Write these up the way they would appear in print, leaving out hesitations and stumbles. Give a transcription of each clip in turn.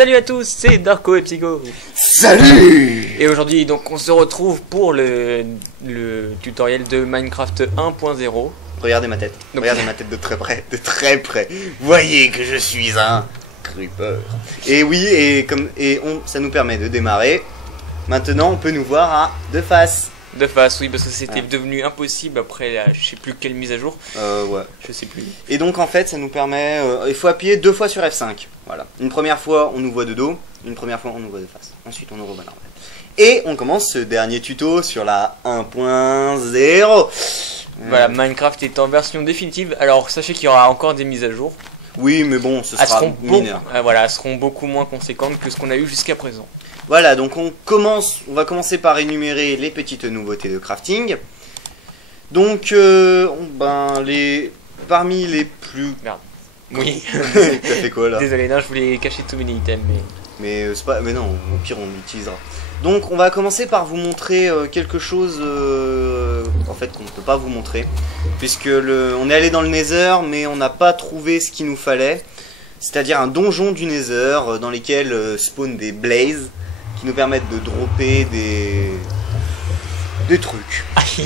Salut à tous, c'est Darko et Psycho. Salut. Et aujourd'hui donc on se retrouve pour le tutoriel de Minecraft 1.0. Regardez ma tête, Donc, regardez ma tête de très près, Voyez que je suis un creeper. Et oui, ça nous permet de démarrer. Maintenant on peut nous voir à deux faces. De face, oui, parce que c'était devenu impossible après la, je sais plus quelle mise à jour. Ouais. Je sais plus. Et donc en fait ça nous permet, il faut appuyer 2 fois sur F5. Voilà. Une première fois on nous voit de dos, une première fois on nous voit de face. Ensuite on nous revoit normal. Et on commence ce dernier tuto sur la 1.0. Voilà, Minecraft est en version définitive. Alors sachez qu'il y aura encore des mises à jour. Oui, mais bon, ce sera mineur. Voilà, elles seront beaucoup moins conséquentes que ce qu'on a eu jusqu'à présent. Voilà, donc on va commencer par énumérer les petites nouveautés de crafting. Donc, parmi les plus... Merde. Oui. T'as fait quoi là? Désolé, non, je voulais cacher tous mes items, mais c'est pas... Mais non, au pire on l'utilisera. Donc on va commencer par vous montrer quelque chose en fait qu'on ne peut pas vous montrer. Puisque on est allé dans le Nether, mais on n'a pas trouvé ce qu'il nous fallait. C'est-à-dire un donjon du Nether dans lequel spawn des blazes qui nous permettent de dropper des trucs. je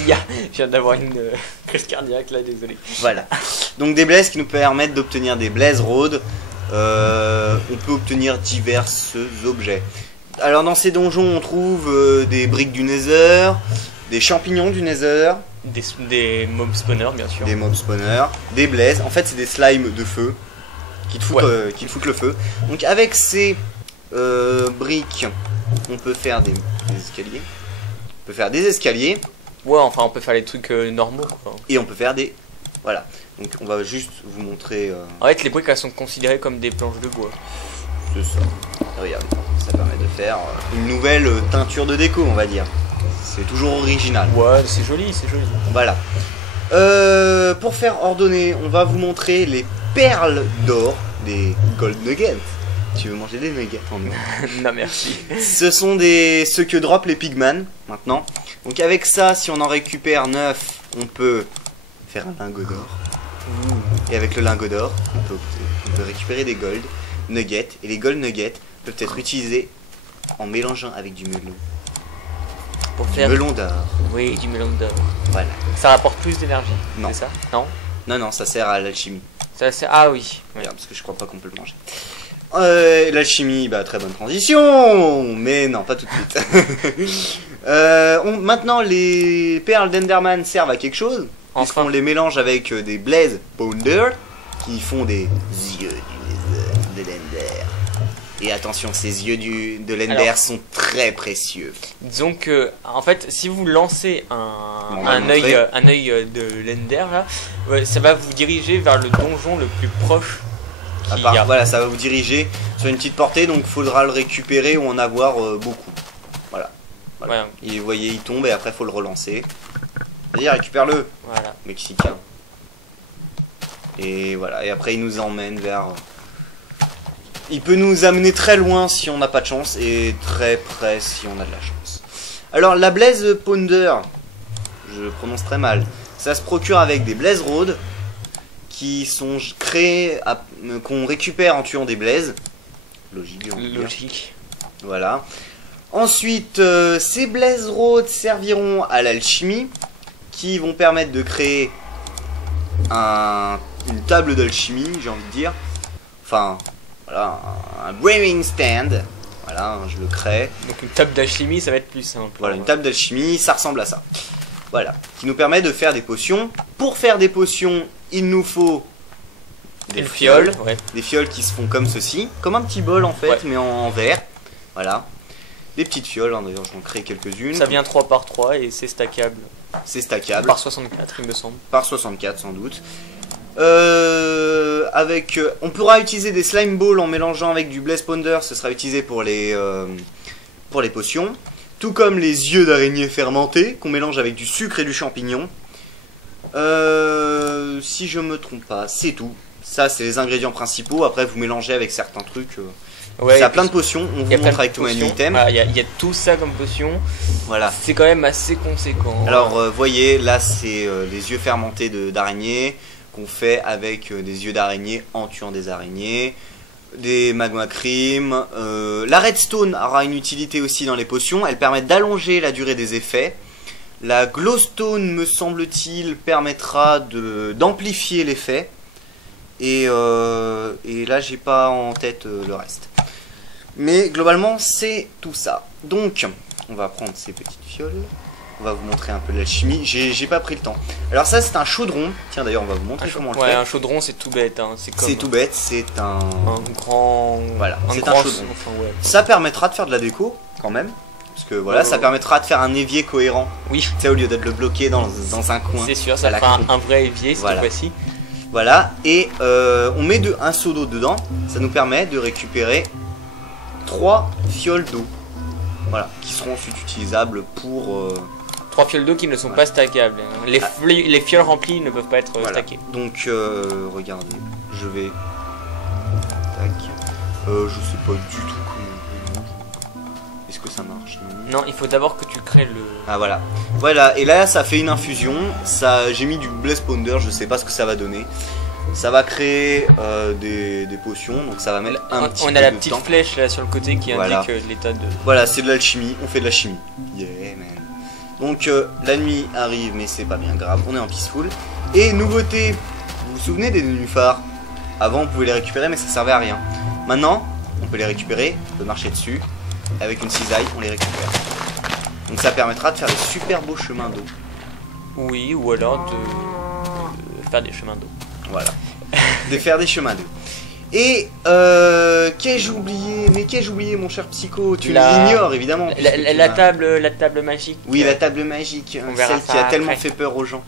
viens d'avoir une crise cardiaque là, désolé. Voilà. Donc des blazes qui nous permettent d'obtenir des blaze roads. On peut obtenir divers objets. Alors dans ces donjons on trouve des briques du Nether, des champignons du Nether, des mob spawners bien sûr. Des mob spawners, des blazes. En fait c'est des slimes de feu qui te foutent le feu. Donc avec ces briques on peut faire des escaliers. On peut faire des escaliers. Ouais, enfin on peut faire les trucs normaux quoi. Et on peut faire des... Voilà. Donc on va juste vous montrer... En fait les briques elles sont considérées comme des planches de bois. C'est ça. Regardez, ça permet de faire une nouvelle teinture de déco on va dire. C'est toujours original. Ouais, c'est joli, c'est joli. Voilà. Pour faire ordonner, on va vous montrer les perles d'or, des gold nuggets. Tu veux manger des nuggets en nous? Non merci. Ce sont ce que drop les pigman maintenant. Donc avec ça, si on en récupère 9, on peut faire un lingot d'or. Et avec le lingot d'or, on peut récupérer des gold nuggets. Et les gold nuggets peuvent être utilisés en mélangeant avec du melon. Pour faire melon d'or. Oui, du melon d'or. Voilà. Ça rapporte plus d'énergie. Non. C'est ça? Non. Non, ça sert à l'alchimie. Ça sert... Ah oui. Regarde, parce que je crois pas qu'on peut le manger. L'alchimie, très bonne transition, mais non, pas tout de suite. Maintenant, les perles d'Enderman servent à quelque chose, puisqu'on les mélange avec des blaze powder qui font des yeux de l'Ender. Et attention, ces yeux de l'Ender sont très précieux. Disons que, en fait, si vous lancez un œil de l'Ender, là, ça va vous diriger vers le donjon le plus proche. Voilà, ça va vous diriger sur une petite portée, donc il faudra le récupérer ou en avoir beaucoup. Voilà. Ouais. Et vous voyez, il tombe et après il faut le relancer. Vas-y, récupère-le. Voilà. Mexicain. Et voilà, et après il nous emmène vers... Il peut nous amener très loin si on n'a pas de chance et très près si on a de la chance. Alors la blaze powder, je prononce très mal, ça se procure avec des blaze roads qui sont créés, qu'on récupère en tuant des blazes. Logique. Voilà. Ensuite, ces blaze roads serviront à l'alchimie, qui vont permettre de créer une table d'alchimie, j'ai envie de dire. Enfin, voilà, un brewing stand. Voilà, je le crée. Donc une table d'alchimie, ça va être plus simple. Voilà, une table d'alchimie, ça ressemble à ça. Voilà, qui nous permet de faire des potions. Pour faire des potions, il nous faut des fioles. Des fioles qui se font comme ceci. Comme un petit bol en fait, mais en verre. Voilà. Des petites fioles, d'ailleurs j'en crée quelques-unes. Ça vient 3 par 3 et c'est stackable. C'est stackable. Par 64 il me semble. Par 64 sans doute. On pourra utiliser des slime balls en mélangeant avec du blaze powder. Ce sera utilisé pour les potions. Tout comme les yeux d'araignée fermentés qu'on mélange avec du sucre et du champignon. Si je me trompe pas, c'est tout. Ça c'est les ingrédients principaux. Après vous mélangez avec certains trucs. Il y a plein de potions. On vous montre avec tout un item. Il y a tout ça comme potion. Voilà. C'est quand même assez conséquent. Alors voyez là c'est les yeux fermentés d'araignée qu'on fait avec des yeux d'araignée en tuant des araignées. des magma cream. La redstone aura une utilité aussi dans les potions. Elle permet d'allonger la durée des effets. La glowstone, me semble-t-il, permettra d'amplifier l'effet. Et là, j'ai pas en tête le reste. Mais globalement, c'est tout ça. Donc, on va prendre ces petites fioles. On va vous montrer un peu de l'alchimie. J'ai pas pris le temps. Alors ça, c'est un chaudron. Tiens, d'ailleurs, on va vous montrer comment on le fait. Un chaudron, c'est tout bête. Hein. C'est tout bête. C'est un grand. Voilà, c'est un chaudron. Enfin, ouais. Ça permettra de faire de la déco, quand même. Parce que voilà, ça permettra de faire un évier cohérent. Oui. Tu sais, au lieu d'être le bloqué dans un coin. C'est sûr, ça fera un vrai évier cette fois-ci. Voilà, et on met un seau d'eau dedans. Ça nous permet de récupérer 3 fioles d'eau. Voilà, qui seront ensuite utilisables pour... 3 fioles d'eau qui ne sont pas stackables. Les fioles remplies ne peuvent pas être stackées. Donc, regardez, je vais... Tac. Je sais pas du tout comment... Est-ce que ça marche? Non, il faut d'abord que tu crées le... Ah voilà. Voilà, et là ça fait une infusion. J'ai mis du Blaze Pounder, je sais pas ce que ça va donner. Ça va créer des potions, donc ça va mettre un petit peu de temps. On a la petite flèche là sur le côté qui indique l'état de... Voilà, c'est de l'alchimie, on fait de la chimie. Yeah man. Donc la nuit arrive, mais c'est pas bien grave, on est en peaceful. Et nouveauté, vous vous souvenez des nénuphars? Avant on pouvait les récupérer mais ça servait à rien. Maintenant, on peut les récupérer, on peut marcher dessus. Avec une cisaille, on les récupère. Donc ça permettra de faire des super beaux chemins d'eau. Oui, ou alors de faire des chemins d'eau. Voilà. De faire des chemins d'eau. Et qu'ai-je oublié? Mais qu'ai-je oublié, mon cher Psycho? Tu l'ignores évidemment. La table magique. Oui, la table magique. Celle qui a tellement fait peur aux gens.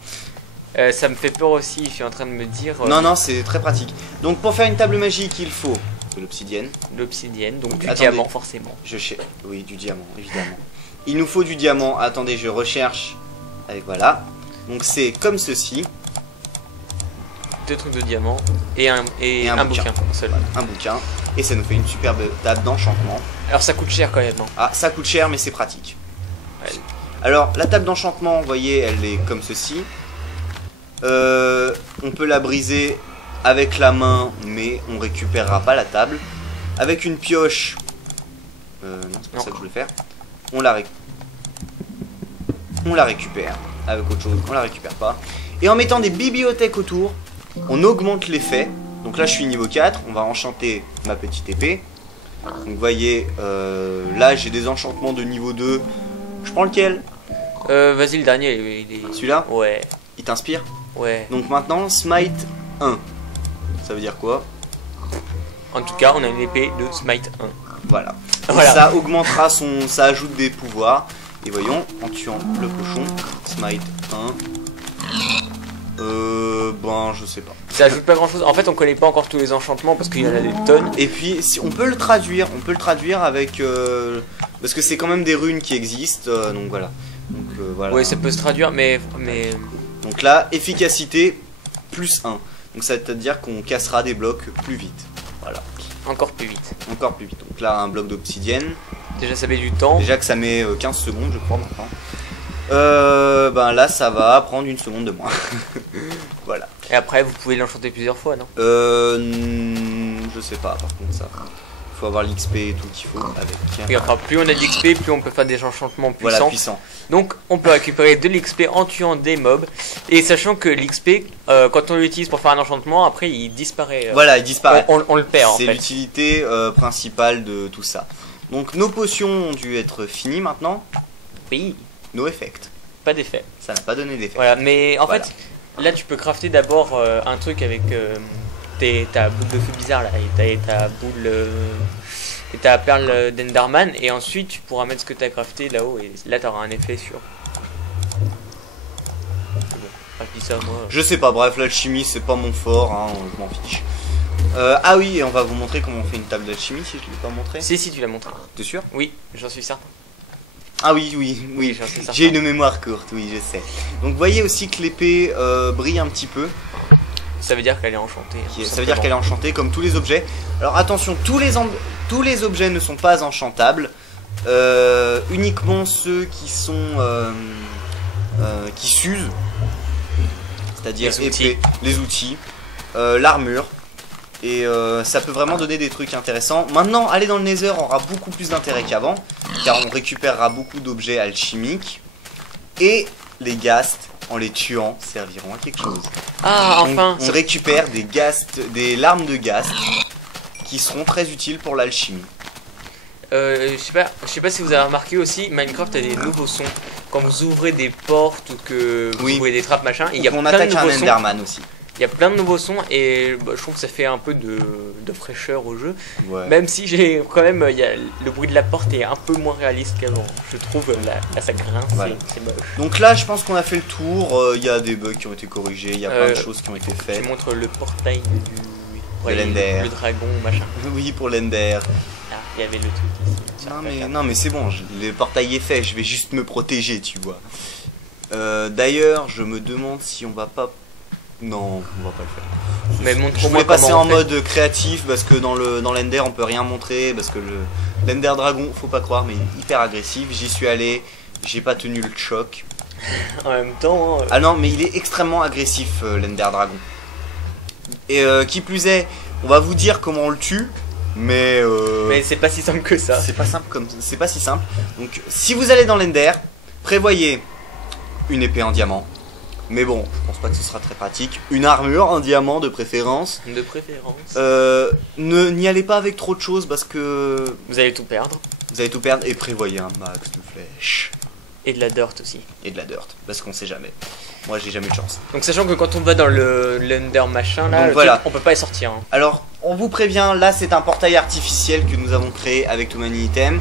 Ça me fait peur aussi, je suis en train de me dire... Non, c'est très pratique. Donc pour faire une table magique, il faut de l'obsidienne. L'obsidienne, donc du diamant forcément. Oui, du diamant, évidemment. Il nous faut du diamant. Attendez, je recherche. Avec voilà. Donc c'est comme ceci. 2 trucs de diamant et un bouquin. Seul. Voilà, un bouquin. Et ça nous fait une superbe table d'enchantement. Alors ça coûte cher quand même. Hein. Ah, ça coûte cher, mais c'est pratique. Ouais. Alors la table d'enchantement, vous voyez, elle est comme ceci. On peut la briser avec la main, mais on récupérera pas la table. Avec une pioche, non, c'est pas ça que je voulais faire. On la récupère. Avec autre chose, on la récupère pas. Et en mettant des bibliothèques autour, on augmente l'effet. Donc là, je suis niveau 4. On va enchanter ma petite épée. Donc vous voyez, là, j'ai des enchantements de niveau 2. Je prends lequel? Vas-y, le dernier. Celui-là? Ouais. Il t'inspire? Ouais. Donc maintenant, Smite 1. Ça veut dire quoi? En tout cas, on a une épée de Smite 1. Voilà. Ça augmentera ça ajoute des pouvoirs. Et voyons, en tuant le cochon, Smite 1. Ben, je sais pas. Ça ajoute pas grand chose. En fait, on connaît pas encore tous les enchantements parce qu'il y en a des tonnes. Et puis, si on peut le traduire. On peut le traduire avec. Parce que c'est quand même des runes qui existent. Donc voilà. Donc, voilà. Oui, ça peut se traduire, mais. Donc là, efficacité plus 1. Donc ça veut dire qu'on cassera des blocs plus vite. Voilà. Encore plus vite. Encore plus vite. Donc là, un bloc d'obsidienne. Déjà, ça met du temps. Déjà que ça met 15 secondes, je crois, maintenant. Ben là, ça va prendre 1 seconde de moins. Voilà. Et après, vous pouvez l'enchanter plusieurs fois, non? Je sais pas, par contre, ça. Il faut avoir l'XP et tout qu'il faut avec. Et enfin, plus on a d'XP, plus on peut faire des enchantements puissants. Voilà, puissant. Donc, on peut récupérer de l'XP en tuant des mobs. Et sachant que l'XP, quand on l'utilise pour faire un enchantement, après il disparaît. Voilà, il disparaît. On le perd en fait. C'est l'utilité principale de tout ça. Donc, nos potions ont dû être finies maintenant. Oui. No effect. Pas d'effet. Ça n'a pas donné d'effet. Voilà, mais en fait, là tu peux crafter d'abord un truc avec ta boule de feu bizarre là, et ta boule et ta perle d'Enderman, et ensuite tu pourras mettre ce que tu as crafté là-haut, et là tu auras un effet sur. Bon, je dis ça moi. Je sais pas, bref, l'alchimie c'est pas mon fort, hein, je m'en fiche. Ah oui, et on va vous montrer comment on fait une table d'alchimie si je l'ai pas montré. Si, tu l'as montré. T'es sûr? Oui, j'en suis certain. Ah oui, j'ai une mémoire courte, oui, je sais. Donc vous voyez aussi que l'épée brille un petit peu. Ça veut dire qu'elle est enchantée. Ça veut dire qu'elle est enchantée comme tous les objets. Alors attention, tous les objets ne sont pas enchantables. Uniquement ceux qui sont qui s'usent. C'est-à-dire les outils, l'armure. Et ça peut vraiment donner des trucs intéressants. Maintenant, aller dans le Nether aura beaucoup plus d'intérêt qu'avant, car on récupérera beaucoup d'objets alchimiques. Et les ghasts, en les tuant, serviront à quelque chose. Ah, enfin. On récupère des ghasts, des larmes de ghast, qui seront très utiles pour l'alchimie. Je sais pas si vous avez remarqué aussi, Minecraft a des nouveaux sons. Quand vous ouvrez des portes ou que vous ouvrez des trappes machin, il y a on plein de attaque un nouveaux sons. Enderman aussi. Il y a plein de nouveaux sons et je trouve que ça fait un peu de fraîcheur au jeu. Ouais. Même si j'ai quand même, le bruit de la porte est un peu moins réaliste qu'avant. Je trouve là ça grince, Voilà. c'est moche. Donc là, je pense qu'on a fait le tour. Il y a des bugs qui ont été corrigés, il y a plein de choses qui ont été faites. Tu montres le portail De l'Ender. le dragon machin. Oui, pour l'Ender. Ah, il y avait le truc ici. Non mais c'est bon, le portail est fait, je vais juste me protéger, tu vois. D'ailleurs, je me demande si on va pas... Non, on va pas le faire. Mais Je montre-moi voulais passer comment en on fait. mode créatif parce que dans l'Ender on peut rien montrer, parce que l'Ender Dragon, faut pas croire, mais il est hyper agressif. J'y suis allé, j'ai pas tenu le choc. En même temps... Ah non, mais il est extrêmement agressif, l'Ender Dragon. Et qui plus est, on va vous dire comment on le tue, mais c'est pas si simple que ça. c'est pas simple comme c'est pas si simple. Donc si vous allez dans l'Ender, prévoyez une épée en diamant. Mais bon, je pense pas que ce sera très pratique. Une armure en diamant de préférence. De préférence. N'y allez pas avec trop de choses parce que Vous allez tout perdre. vous allez tout perdre, et prévoyez un max de flèches. Et de la dirt aussi. Et de la dirt, parce qu'on sait jamais. Moi j'ai jamais eu de chance. Donc sachant que quand on va dans l'Ender machin là, Donc le voilà. truc, on peut pas y sortir. Hein. Alors, on vous prévient, là c'est un portail artificiel que nous avons créé avec Too Many Items.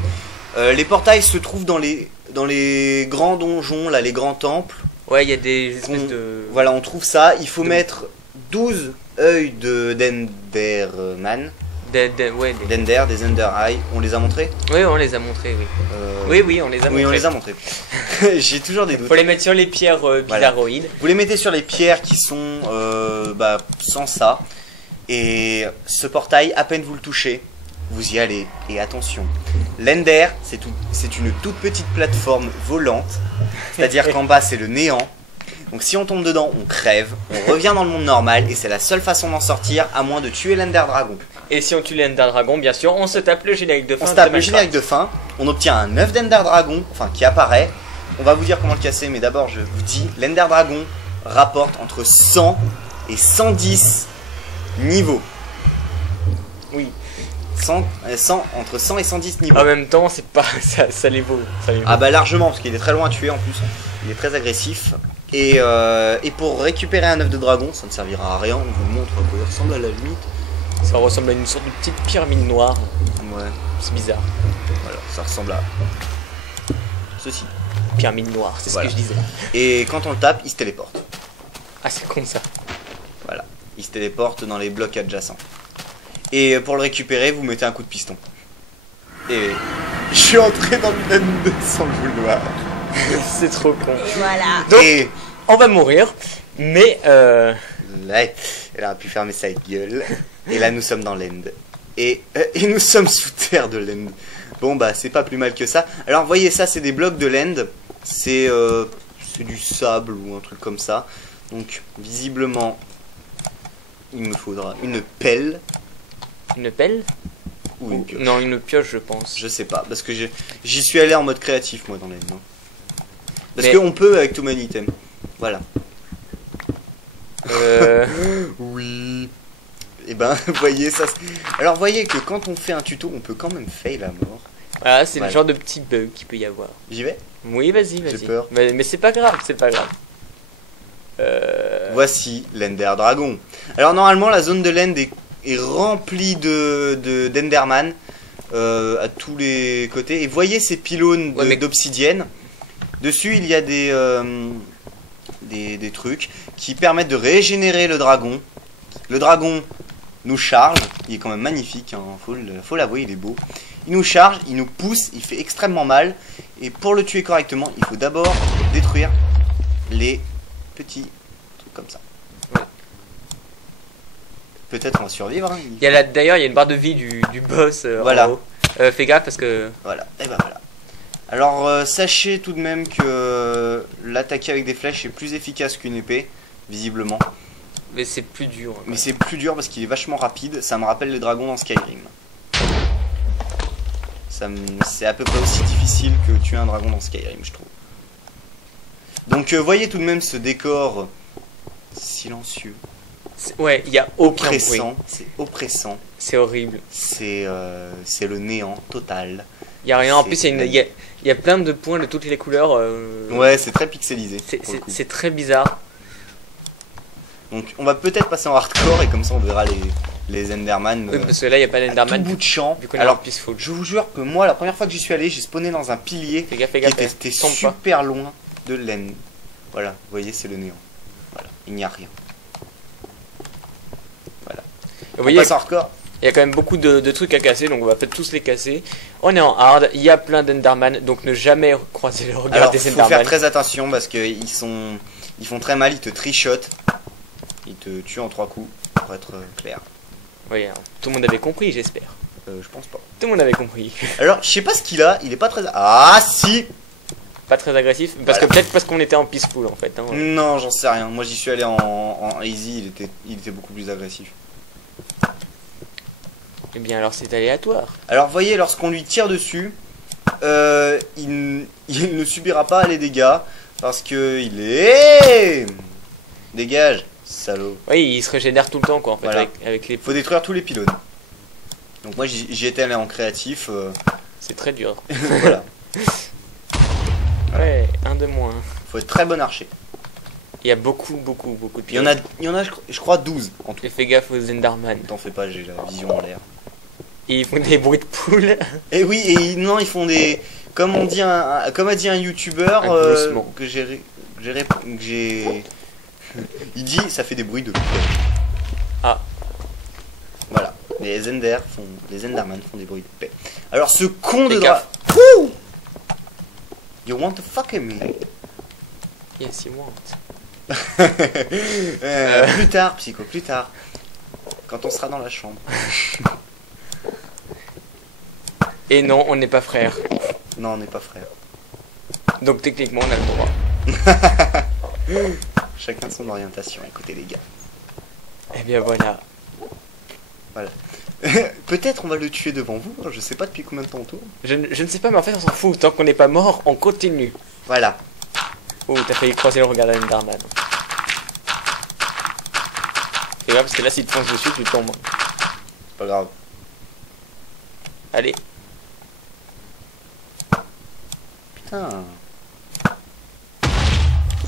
Les portails se trouvent dans les grands donjons, là, les grands temples. Ouais, il y a des espèces de... Voilà, on trouve ça. Il faut mettre 12 œils d'Enderman. Ouais, D'Ender, des Ender Eye. On les a montrés Oui, on les a montrés, oui. Oui, on les a montrés. Oui, on les a montrés. J'ai toujours des doutes. Faut les mettre sur les pierres bizarroïdes. Vous les mettez sur les pierres qui sont sans ça. Et ce portail, à peine vous le touchez, vous y allez. Et attention, l'Ender, c'est une toute petite plateforme volante. C'est-à-dire qu'en bas, c'est le néant. Donc si on tombe dedans, on crève. On revient dans le monde normal. Et c'est la seule façon d'en sortir, à moins de tuer l'Ender Dragon. Et si on tue l'Ender Dragon, bien sûr, on se tape le générique de fin. On se tape le générique de fin. On obtient un œuf d'Ender Dragon, enfin qui apparaît. On va vous dire comment le casser, mais d'abord je vous dis, l'Ender Dragon rapporte entre 100 et 110 niveaux. Oui. Entre 100 et 110 niveaux. En même temps, c'est pas ça les vaut. Ah bah largement, parce qu'il est très loin à tuer en plus. Il est très agressif. Et pour récupérer un œuf de dragon, ça ne servira à rien. On vous montre à quoi il ressemble à la limite. Ça ressemble à une sorte de petite pyramide noire. Ouais. C'est bizarre. Voilà, ça ressemble à ceci. Pyramide noire, c'est Voilà. ce que je disais. Et quand on le tape, il se téléporte. Ah, c'est con ça. Voilà, il se téléporte dans les blocs adjacents. Et pour le récupérer, vous mettez un coup de piston. Et je suis entré dans le End sans le vouloir. C'est trop con. Voilà. Donc, Et on va mourir, mais là, elle aurait pu fermer sa gueule. Et là, nous sommes dans l'End. Et nous sommes sous terre de l'End. Bon, bah, c'est pas plus mal que ça. Alors, voyez, ça, c'est des blocs de l'End. C'est du sable ou un truc comme ça. Donc, visiblement, il me faudra une pelle. une pelle Ou une pioche. Non, une pioche, je pense. Je sais pas, parce que j'y suis allé en mode créatif, moi, dans l'End. Hein. Parce Mais- qu'on peut avec Too Many Items. Voilà. Oui. Et ben, voyez ça. Alors, voyez que quand on fait un tuto, on peut quand même fail à mort. Voilà, c'est Voilà. le genre de petit bug qu'il peut y avoir. J'y vais. Oui, vas-y, vas-y. J'ai peur. Mais c'est pas grave, c'est pas grave. Voici l'Ender Dragon. Alors, normalement, la zone de l'End est remplie d'Enderman à tous les côtés. Et voyez ces pylônes Ouais, mais- d'obsidienne. Dessus, il y a des trucs qui permettent de régénérer le dragon. Le dragon nous charge. Il est quand même magnifique, hein, faut l'avouer, il est beau. Il nous charge, il nous pousse, il fait extrêmement mal. Et pour le tuer correctement, il faut d'abord détruire les petits trucs comme ça. Voilà. Peut-être on va survivre. Hein. Il y a là, d'ailleurs, il y a une barre de vie du boss Voilà. en haut. Fais gaffe parce que... Voilà, et ben voilà. Alors sachez tout de même que l'attaquer avec des flèches est plus efficace qu'une épée, visiblement. Mais c'est plus dur. Mais c'est plus dur parce qu'il est vachement rapide. Ça me rappelle les dragons dans Skyrim. C'est à peu près aussi difficile que tuer un dragon dans Skyrim, je trouve. Donc voyez tout de même ce décor silencieux. Ouais, il y a aucun bruit. Oppressant, c'est oppressant. C'est horrible. C'est le néant total. Il y a rien. En plus, il y a plein de points de toutes les couleurs. Ouais, c'est très pixelisé. C'est très bizarre. Donc on va peut-être passer en hardcore et comme ça on verra les Enderman. Oui, parce que là il n'y a pas d'Enderman. Tout bout de champ. Vu qu'on est en peaceful. Je vous jure que moi, la première fois que j'y suis allé, j'ai spawné dans un pilier fais gaffe, qui était super loin de l'end. Voilà, vous voyez, c'est le néant. Voilà, il n'y a rien. Voilà. Vous voyez, passe en hardcore. Il y a quand même beaucoup de trucs à casser, donc on va peut-être tous les casser. On est en hard, il y a plein d'Enderman, donc ne jamais croiser le regard des Enderman. Il faut faire très attention parce qu'ils font très mal, ils te trichotent. Ils te tuent en 3 coups, pour être clair. Oui, alors, tout le monde avait compris, j'espère. Je pense pas. Tout le monde avait compris. Alors, je sais pas ce qu'il a, il est pas très... Ah si. Pas très agressif, parce que peut-être parce qu'on était en peaceful en fait. Hein, ouais. Non, j'en sais rien. Moi j'y suis allé en easy, il était beaucoup plus agressif. Eh bien alors c'est aléatoire. Alors voyez, lorsqu'on lui tire dessus, il ne subira pas les dégâts, parce que il est... Dégage, salaud. Oui, il se régénère tout le temps quoi en fait, Voilà. avec les... Faut détruire tous les pylônes. Donc moi j'y étais allé en créatif. C'est très dur. Voilà. Ouais, un de moins. Faut être très bon archer. Il y a beaucoup de Il y en a je crois 12 en tout. Et fais gaffe aux Enderman. T'en fais pas, j'ai la vision en l'air. Et ils font des bruits de poule. Et oui, et non, ils font des... Comme a dit un youtubeur que j'ai... Il dit, ça fait des bruits de... Ah. Voilà, les Enderman font des bruits de paix. Alors ce con de gaffe. You want to fuck me? Yes, you want. Plus tard, Psycho, plus tard. Quand on sera dans la chambre. Et non, on n'est pas frères. Non, on n'est pas frères. Donc techniquement, on a le droit. Chacun son orientation, écoutez les gars. Eh bien voilà. Voilà. Peut-être on va le tuer devant vous, je sais pas depuis combien de temps on tourne. Je ne sais pas, mais en fait on s'en fout. Tant qu'on n'est pas mort, on continue. Voilà. Oh, t'as failli croiser le regard d'Enderman. C'est grave parce que là, s'il te fonce dessus, tu tombes. Pas grave. Allez. Putain.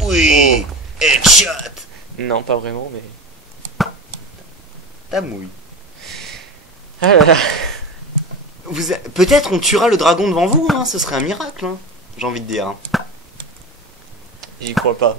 Oui. Headshot. Non, pas vraiment, mais... Ta mouille. Ah là là. Peut-être on tuera le dragon devant vous, hein, ce serait un miracle, hein, j'ai envie de dire. Hein. J'y crois pas.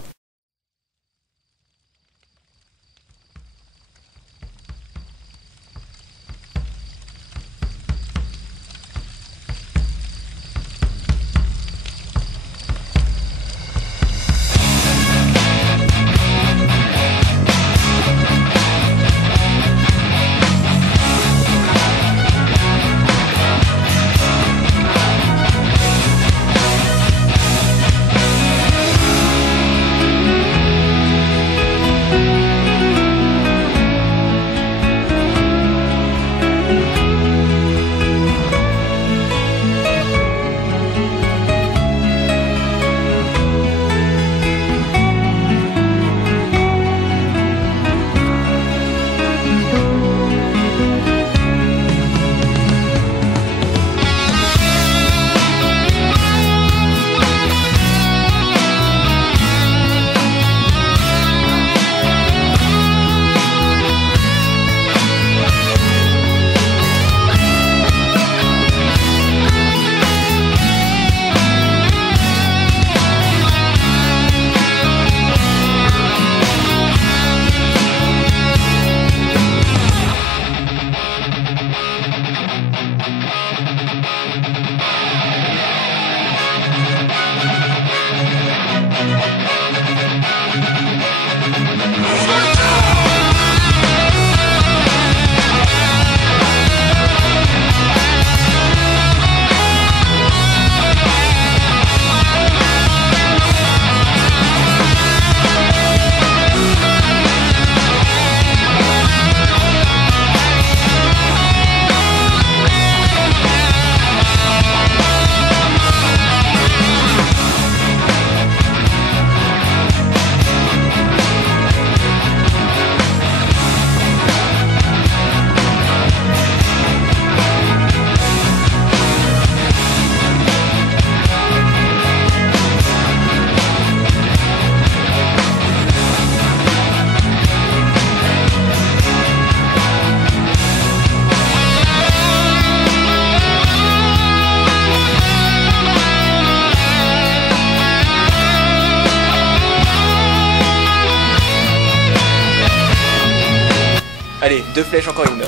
Allez, 2 flèches, encore une.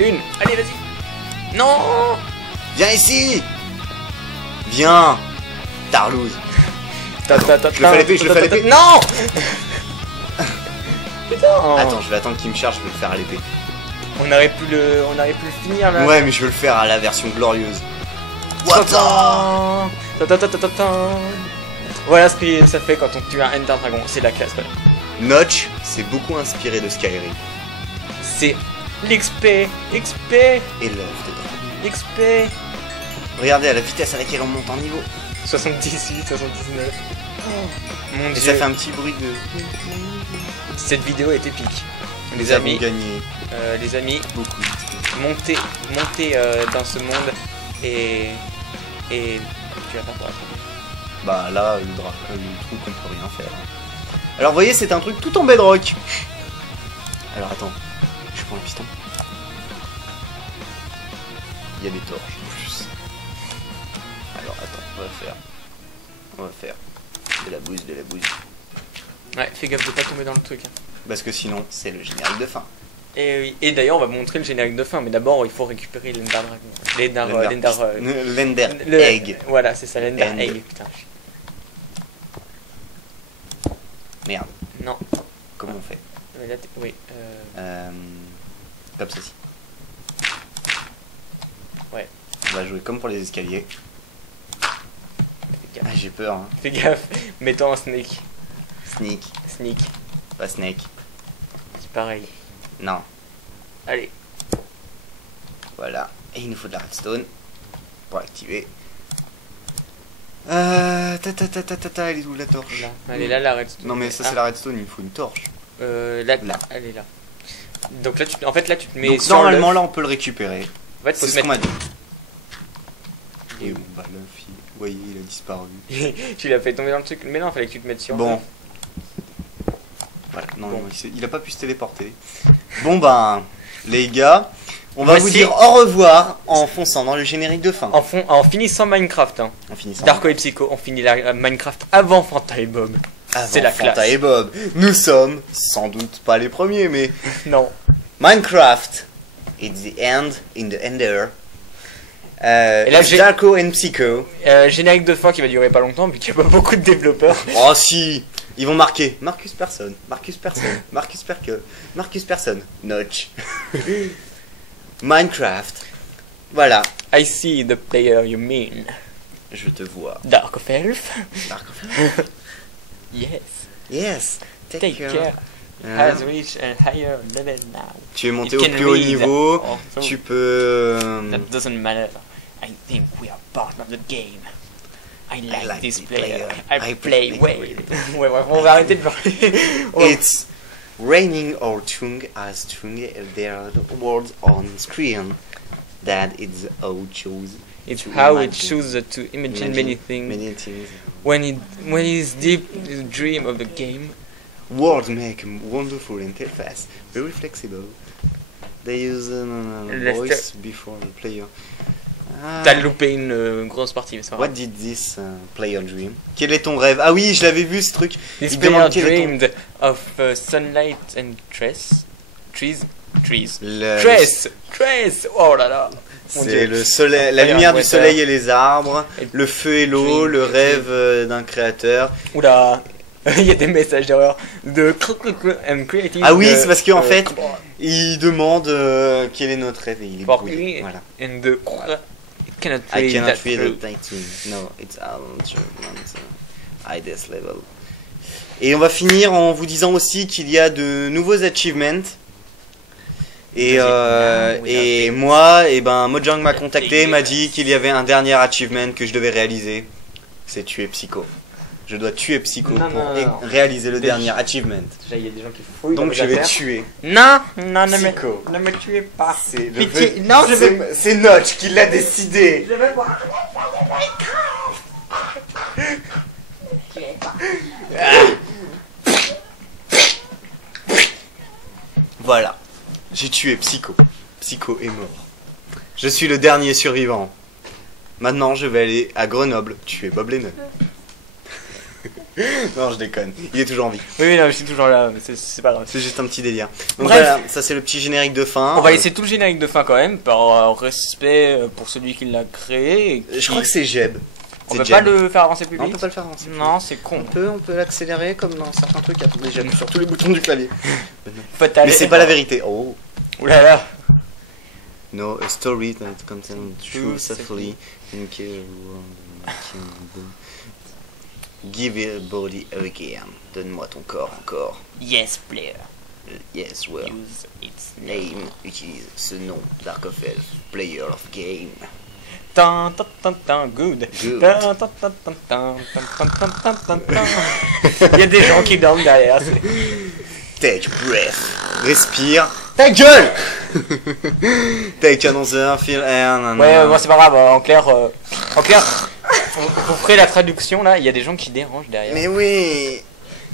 Une. Allez, vas-y. Non. Viens ici. Viens. Tarlouse. Je le fais à l'épée, je le fais à l'épée. Non. Putain. Attends, je vais attendre qu'il me charge, je vais le faire à l'épée. On aurait pu le finir là. Ouais, mais je veux le faire à la version glorieuse. What? Voilà ce que ça fait quand on tue un Ender Dragon, c'est la classe. Ouais. Notch s'est beaucoup inspiré de Skyrim. C'est l'XP, XP, Et l'œuf dedans. XP. Regardez à la vitesse à laquelle on monte en niveau. 78, 79. Mon Et dieu, ça fait un petit bruit de... cette vidéo est épique. Nous Les avons amis, gagné beaucoup. beaucoup. Montez dans ce monde et tu vas faire quoi? Bah là, le truc on peut rien faire. Alors vous voyez, c'est un truc tout en bedrock. Alors attends, je prends un piston. Il y a des torches en plus. Alors attends, on va faire de la bouse. Ouais, fais gaffe de pas tomber dans le truc. Hein. Parce que sinon, c'est le générique de fin. Et oui. Et d'ailleurs, on va montrer le générique de fin, mais d'abord, il faut récupérer l'Ender Dragon. L'Ender Egg. Voilà, c'est ça, l'Ender End. Egg. Putain. Merde, Non. comment on fait? Là, oui. Comme ceci. Ouais. On va jouer comme pour les escaliers. Fais gaffe. Ah, j'ai peur. Hein. Fais gaffe. Mets-toi en snake. Sneak, pas snake. C'est pareil. Non. Allez. Voilà. Et il nous faut de la redstone pour activer. Elle est où la torche? Là. Elle est là, la redstone. Non mais ça c'est la redstone, il me faut une torche. Là. Elle est là. Donc là, en fait, là, tu te mets Donc sur normalement l'œuf. là on peut le récupérer. En fait, faut C'est se ce qu'on m'a mettre. dit. Et bah l'œuf, vous voyez, il a disparu. Tu l'as fait tomber dans le truc. Mais non, fallait que tu te mettes sur. Bon. Voilà, non, non, il a pas pu se téléporter. Bon ben, les gars, on va vous Voici- dire au revoir en fonçant dans le générique de fin. En finissant Minecraft, hein. En finissant. Darko et Psycho, on finit la Minecraft avant Fanta et Bob. Avant c'est la Fanta classe. et Bob. Nous sommes sans doute pas les premiers, mais Non. Minecraft, it's the end in the ender. là, It's j'ai- Darko and Psycho. Générique de fin qui va durer pas longtemps vu qu'il n'y a pas beaucoup de développeurs. Oh si, ils vont marquer Marcus Persson, Marcus Perke, Marcus Persson, Notch. Minecraft. Voilà, I see the player you mean. je te vois. Dark of Elf. Dark of- Yes. Yes, Take care. Hein? Has reached a higher level now. Tu es monté You au can plus haut read. niveau. Oh, so Tu peux. that doesn't matter. I think we are part of the game. I like this player. I play well. Ouais, bref, on va arrêter de parler. It's raining our tongue as tongue there are the words on screen. That is how it choose. It's to how it imagine. chooses to imagine many things. Many things. When it's deep in the dream of the game. Words make wonderful interface, very flexible. They use voice before the player. Ah. T'as loupé une grosse partie, mais c'est pas What grave. did this player dream? Quel est ton rêve? Ah oui, je l'avais vu ce truc. This Il player demande quel est ton- dreamed of sunlight and trees. Le- Trees. Oh là là. Mon C'est Dieu. le soleil, la Player lumière du water. soleil et les arbres, Et le feu et l'eau, dream, le dream. rêve d'un créateur. Oula. Il y a des messages d'erreur de I'm creating. Ah oui, c'est parce qu'en fait, and il demande quel est notre rêve et il est For brouillé. me. Voilà. the it cannot I read cannot that read through. the title. No, it's all highest level. Et on va finir en vous disant aussi qu'il y a de nouveaux achievements. Et, et moi, et ben, Mojang m'a contacté, m'a dit qu'il y avait un dernier achievement que je devais réaliser. C'est tuer Psycho. Je dois tuer Psycho Non, pour non, non. réaliser le Des- dernier achievement. Déjà, il y a des gens qui fouillent. Donc dans je mes vais affaires. tuer. Non, Psycho. ne me tuez pas. C'est le Pitié, ve- non, je vais. C'est Notch qui l'a décidé. Je vais voir. Voilà. J'ai tué Psycho. Psycho est mort. Je suis le dernier survivant. Maintenant, je vais aller à Grenoble tuer Bob Lennon. Non, je déconne. Il est toujours en vie. Oui, non, je suis toujours là, c'est pas grave. C'est juste un petit délire. Donc Bref. voilà, ça c'est le petit générique de fin. On va laisser tout le générique de fin quand même, par respect pour celui qui l'a créé. Et Je crois que c'est Jeb. On C'est peut Jeb. pas le faire avancer plus Non, on vite. peut pas le faire avancer. Non, c'est con. On peut l'accélérer comme dans certains trucs. Attendez, j'appuie sur tous les boutons du clavier. Fatal. Mais c'est pas la vérité. Oh. Ouh là là. No, a story that contains True, true safely and give your body again. Donne-moi ton corps encore. Yes, player. Yes, well. Use its Name, utilise ce nom. Dark of Elf, player of game. Tan, tan, tan, tan, good. Good. Tan, tan, tan, tan, tan, tan, tan, tan, tan, tan. Il y a des gens qui dorment derrière. Take breath. Respire. Ta gueule. Take another feel air. Ouais, bon, c'est pas grave. En clair, vous ferez la traduction là. Il y a des gens qui dérangent derrière. Mais oui,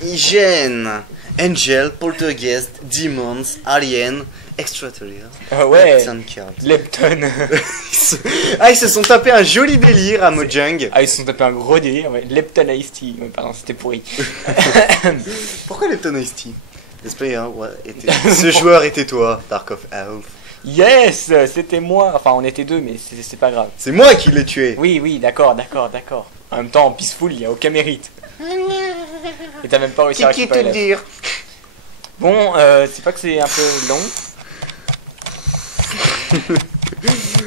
ils gênent. Angel, poltergeist, demons, alien, extraterrestrial. Ouais. Lepton Cult. Lepton. Ils se sont tapés un joli délire à Mojang. Ah, ils se sont tapés un gros délire. Ouais. Lepton Ice Tea. Ouais, pardon, c'était pourri. Pourquoi Lepton Ice Tea? Ce joueur était toi, Dark of Elf. Yes, c'était moi. Enfin, on était deux, mais c'est pas grave. C'est moi qui l'ai tué. Oui, oui, d'accord. En même temps, en peaceful, il y a aucun mérite. Et t'as même pas réussi à Qui te récupérer la... dire? Bon, c'est pas que c'est un peu long.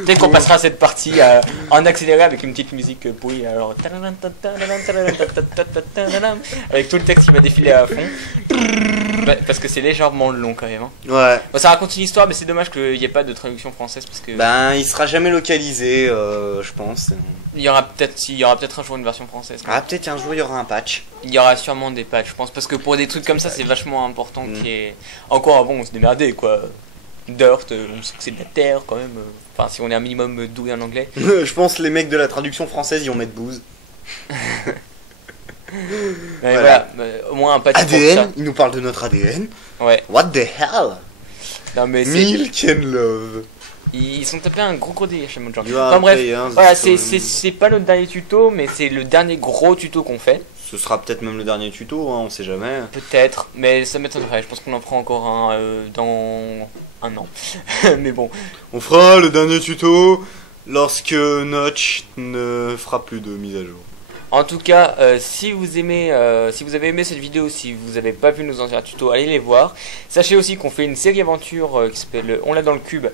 Peut-être qu'on passera cette partie en accéléré avec une petite musique pourrie. Alors, avec tout le texte qui va défiler à fond. Parce que c'est légèrement long quand même. Hein. Ouais. Bon, ça raconte une histoire, mais c'est dommage qu'il n'y ait pas de traduction française parce que. Ben, il sera jamais localisé, je pense. Il y aura peut-être un jour une version française. Ah, peut-être un jour il y aura un patch. Il y aura sûrement des patchs, je pense, parce que pour des trucs comme ça, c'est vachement important qu'il y ait. Encore, bon, on se démerdait quoi. Dirt, on sait que c'est de la terre quand même. Enfin, si on est un minimum doué en anglais. Je pense que les mecs de la traduction française, ils vont mettre bouse. Mais voilà, au moins un patch pour ça. ADN, il nous parle de notre ADN. Ouais. What the hell? Non mais c'est. Milk and love. Ils sont tapés un gros délire chez Mojang. You are Enfin bref, players, voilà, so- c'est pas notre dernier tuto, mais c'est le dernier gros tuto qu'on fait. Ce sera peut-être même le dernier tuto, hein, on sait jamais. Peut-être, mais ça m'étonnerait. Je pense qu'on en fera encore un dans un an. Mais bon. On fera le dernier tuto lorsque Notch ne fera plus de mise à jour. En tout cas, si vous avez aimé cette vidéo, si vous n'avez pas vu nos anciens tutos, allez les voir. Sachez aussi qu'on fait une série aventure qui s'appelle On l'a dans le cube.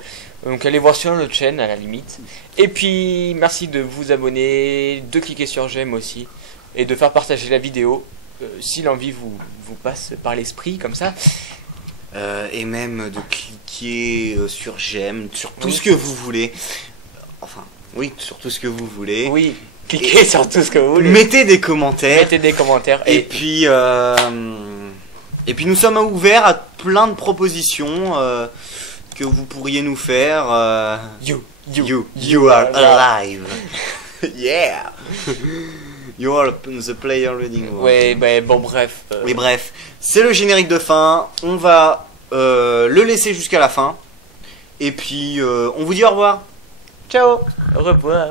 Donc allez voir sur notre chaîne à la limite. Et puis merci de vous abonner, de cliquer sur j'aime aussi et de faire partager la vidéo si l'envie vous passe par l'esprit comme ça. Et même de cliquer sur j'aime, sur tout Oui. ce que vous voulez. Enfin, oui, sur tout ce que vous voulez. Oui, cliquez sur tout ce que vous voulez. Mettez des commentaires. Mettez des commentaires Et puis nous sommes ouverts à plein de propositions que vous pourriez nous faire. You are alive. Yeah. You are the player reading. Ouais, bah, bon bref. Mais bref, c'est le générique de fin. On va le laisser jusqu'à la fin. Et puis on vous dit au revoir. Ciao. Au revoir.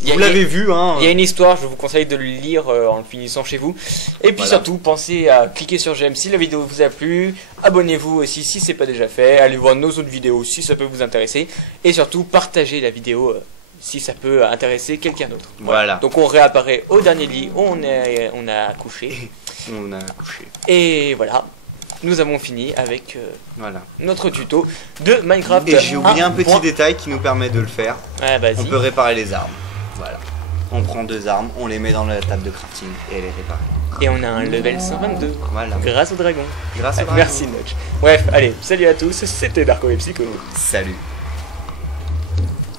Vous l'avez vu, hein. Il y a une histoire, je vous conseille de le lire en le finissant chez vous. Et puis Voilà. surtout, pensez à cliquer sur j'aime si la vidéo vous a plu. Abonnez-vous aussi si c'est pas déjà fait. Allez voir nos autres vidéos si ça peut vous intéresser. Et surtout, partagez la vidéo si ça peut intéresser quelqu'un d'autre. Voilà. Donc on réapparaît au dernier lit où on a couché. On a couché. Et voilà, nous avons fini avec Voilà. notre tuto de Minecraft. Et j'ai oublié un petit 1.1. détail qui nous permet de le faire. Ouais, vas-y. On peut réparer les armes. Voilà. On prend 2 armes, on les met dans la table de crafting et elle est réparée. Et on a un level 122 Voilà. grâce au dragon. Grâce au dragon. Merci Notch. Bref, allez, salut à tous, c'était Darko et Psycho. Salut.